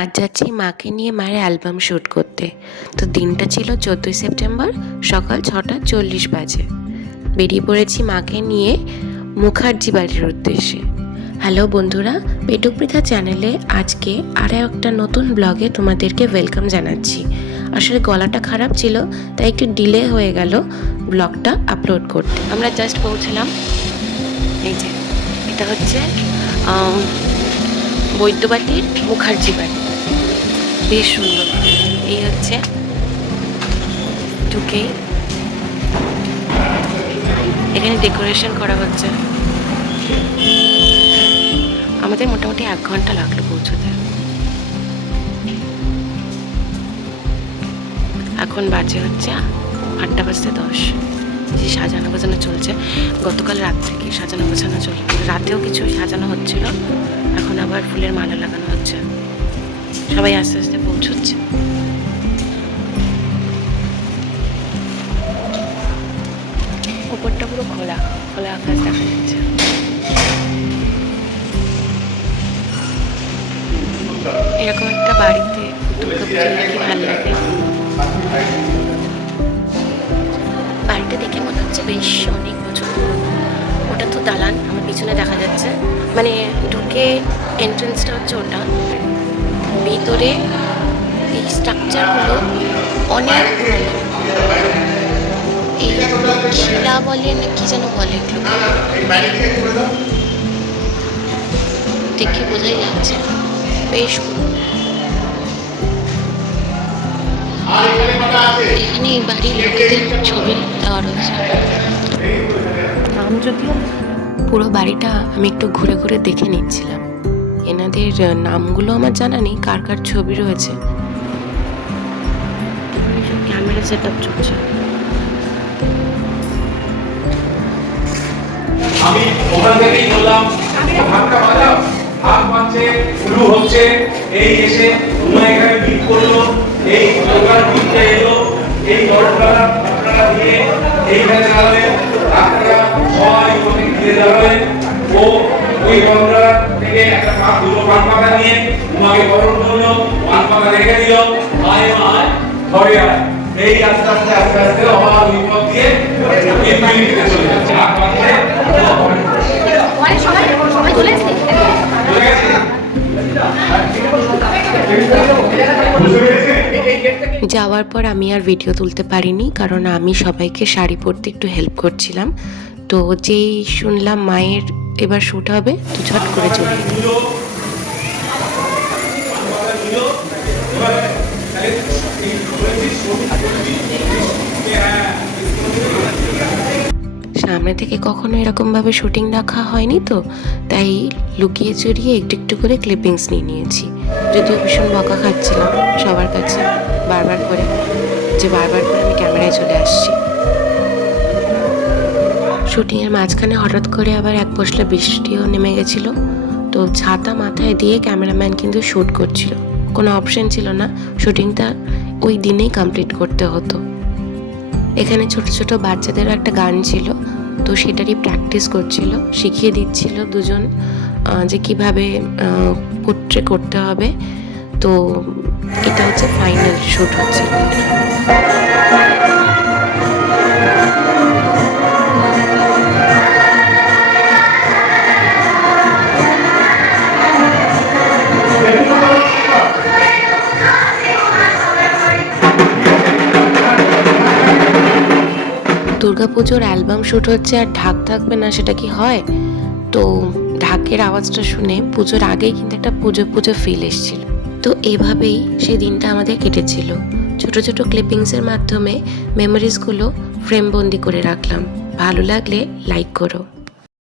আজ যাচ্ছি মাকে নিয়ে মায়ের অ্যালবাম শ্যুট করতে। তো দিনটা ছিল 14ই সেপ্টেম্বর, সকাল 6:40 বাজে। বেরিয়ে পড়েছি মাকে নিয়ে মুখার্জি বাড়ির উদ্দেশ্যে। হ্যালো বন্ধুরা, পেটুক পৃথা চ্যানেলে আজকে আরও একটা নতুন ব্লগে তোমাদেরকে ওয়েলকাম জানাচ্ছি। আসলে গলাটা খারাপ ছিল, তাই একটু ডিলে হয়ে গেল ব্লগটা আপলোড করতে। আমরা জাস্ট পৌঁছলাম। এই যে এটা হচ্ছে বৈদ্যবাটির মুখার্জি বাড়ি, বেশ সুন্দর। এই হচ্ছে ঢুকেই এখানে ডেকোরেশন করা হচ্ছে। আমাদের মোটামুটি 1 ঘন্টা লাগলো পৌঁছতে। এখন বাজে হচ্ছে 8:10। যে সাজানো গোছানো চলছে, গতকাল রাত থেকে সাজানো গোছানো চলছে, রাতেও কিছু সাজানো হচ্ছিল, এখন আবার ফুলের মালা লাগানো হচ্ছে। সবাই আস্তে আস্তে পৌঁছচ্ছে। উপরটা পুরো খোলা খোলা আকাশ দেখা যাচ্ছে। এরকম একটা বাড়িতে দুর্গাপুজো নাকি ভালো লাগে। বাড়িটা দেখে মনে হচ্ছে বেশ অনেক বছর। ওটা তো দালান, আমার পিছনে দেখা যাচ্ছে, মানে ঢুকে এন্ট্রেন্সটা হচ্ছে ওটা। ভিতরে এই স্ট্রাকচারগুলো অনেক পুরনো। এই শিলা বলে না কি যেন বলে, দেখে বোঝাই যাচ্ছে বেশ পুরনো। এখানে এই বাড়ির লোকেদের ছবি দেওয়া রয়েছে। নাম যদিও পুরো বাড়িটা আমি একটু ঘুরে ঘুরে দেখে নিচ্ছিলাম। এনাদের নামগুলো আমার জানা নেই, কার কার ছবি রয়েছে। ক্যামেরা সেট আপ চলছে। আমি ওখান থেকেই বললাম ধাক্কা বাজাও, হাত পাচ্ছে, শুরু হচ্ছে। এই এসে তোমরা এখানে বিট করলো, এই দোকান বিটটা এলো, এই দরজা আপনারা দিয়ে এইখানে দাঁড়াবেন। আপনারা সবাই ওখানে ঘিরে দাঁড়াবেন। ও ওই দরজা থেকে একটা দুটো পান পাতা নিয়ে তোমাকে গরম করলো, পান পাতা রেখে দিল, আয় আয় ঘরে আয়। এই আস্তে আস্তে আস্তে আস্তে হওয়া বিপদ দিয়ে এই বিল্ডিংয়ে চলে যাচ্ছে। হাত পাচ্ছে যাওয়ার পর আমি আর ভিডিও তুলতে পারিনি, কারণ আমি সবাইকে শাড়ি পরতে একটু হেল্প করছিলাম। তো যেই শুনলাম মায়ের এবার শ্যুট হবে, তো ঝট করে চলে এলাম। সামনে থেকে কখনো এরকমভাবে শুটিং রাখা হয়নি, তো তাই লুকিয়ে চড়িয়ে একটু একটু করে ক্লিপিংস নিয়ে নিয়েছি। যদিও ভীষণ বকা খাচ্ছিলাম সবার কাছে বারবার করে, যে বারবার করে আমি ক্যামেরায় চলে আসছি। শুটিংয়ের মাঝখানে হঠাৎ করে আবার এক পশলা বৃষ্টিও নেমে গেছিলো। তো ছাতা মাথায় দিয়ে ক্যামেরাম্যান কিন্তু শ্যুট করছিল, কোনো অপশন ছিল না, শুটিংটা ওই দিনেই কমপ্লিট করতে হতো। এখানে ছোট ছোট বাচ্চাদেরও একটা গান ছিল, তো সেটারই প্র্যাকটিস করছিল, শিখিয়ে দিচ্ছিল দুজন যে কিভাবে পোট্রে করতে হবে। তো এটা হচ্ছে ফাইনাল শ্যুট হচ্ছিল। দুর্গাপুজোর অ্যালবাম শ্যুট হচ্ছে আর ঢাক থাকবে না, সেটা কি হয়? তো ঢাকের আওয়াজটা শুনে পুজোর আগেই কিন্তু একটা পুজো পুজো ফিল এসেছিল। তো এভাবেই সেই দিনটা আমাদের কেটেছিল। ছোট ছোট ক্লিপিংসের মাধ্যমে মেমোরিজগুলো ফ্রেমবন্দি করে রাখলাম। ভালো লাগলে লাইক করো।